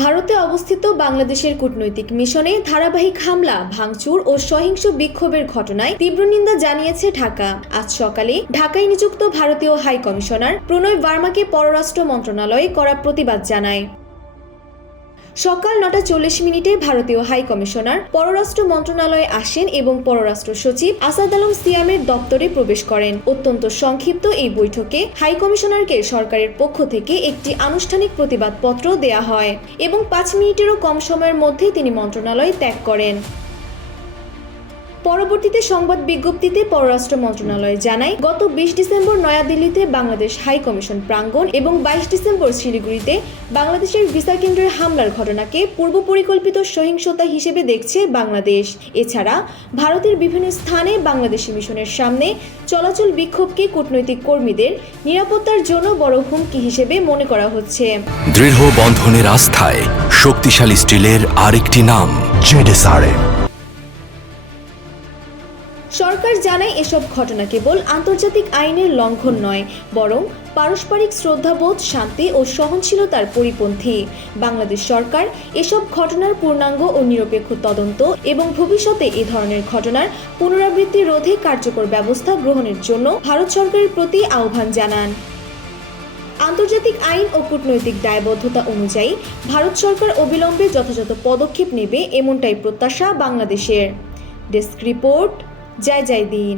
ভারতে অবস্থিত বাংলাদেশের কূটনৈতিক মিশনে ধারাবাহিক হামলা, ভাঙচুর ও সহিংস বিক্ষোভের ঘটনায় তীব্র নিন্দা জানিয়েছে ঢাকা। আজ সকালে ঢাকায় নিযুক্ত ভারতীয় হাই কমিশনার প্রণয় বার্মাকে পররাষ্ট্র মন্ত্রণালয় কড়া প্রতিবাদ জানায়। সকাল ৯:৪০ ভারতীয় হাই কমিশনার পররাষ্ট্র মন্ত্রণালয়ে আসেন এবং পররাষ্ট্র সচিব আসাদ আলম সিয়ামের দপ্তরে প্রবেশ করেন। অত্যন্ত সংক্ষিপ্ত এই বৈঠকে হাই কমিশনারকে সরকারের পক্ষ থেকে একটি আনুষ্ঠানিক প্রতিবাদপত্র দেয়া হয় এবং ৫ মিনিটেরও কম সময়ের মধ্যে তিনি মন্ত্রণালয় ত্যাগ করেন। পরবর্তীতে সংবাদ বিজ্ঞপ্তিতে পররাষ্ট্র মন্ত্রণালয় জানায়, গত ২০ ডিসেম্বর নয়াদিল্লিতে বাংলাদেশ হাই কমিশন প্রাঙ্গণ এবং ২২ ডিসেম্বর শিলিগুড়িতে বাংলাদেশের ভিসা কেন্দ্রের হামলার ঘটনাকে পূর্ব পরিকল্পিত সহিংসতা হিসেবে দেখছে বাংলাদেশ। এছাড়া ভারতের বিভিন্ন স্থানে বাংলাদেশি মিশনের সামনে চলাচল বিক্ষোভকে কূটনৈতিক কর্মীদের নিরাপত্তার জন্য বড় হুমকি হিসেবে মনে করা হচ্ছে। দৃঢ় বন্ধনের আস্থায় শক্তিশালী স্টিলের আরেকটি নাম জেডএসআরএম। সরকার জানায়, এসব ঘটনা কেবল আন্তর্জাতিক আইনের লঙ্ঘন নয়, বরং পারস্পরিক শ্রদ্ধাবোধ, শান্তি ও সহনশীলতার পরিপন্থী। বাংলাদেশ সরকার এসব ঘটনার পূর্ণাঙ্গ ও নিরপেক্ষ তদন্ত এবং ভবিষ্যতে এ ধরনের ঘটনার পুনরাবৃত্তি রোধে কার্যকর ব্যবস্থা গ্রহণের জন্য ভারত সরকারের প্রতি আহ্বান জানান। আন্তর্জাতিক আইন ও কূটনৈতিক দায়বদ্ধতা অনুযায়ী ভারত সরকার অবিলম্বে যথাযথ পদক্ষেপ নেবে, এমনটাই প্রত্যাশা বাংলাদেশের। ডেস্ক রিপোর্ট, জয় জয় দিন।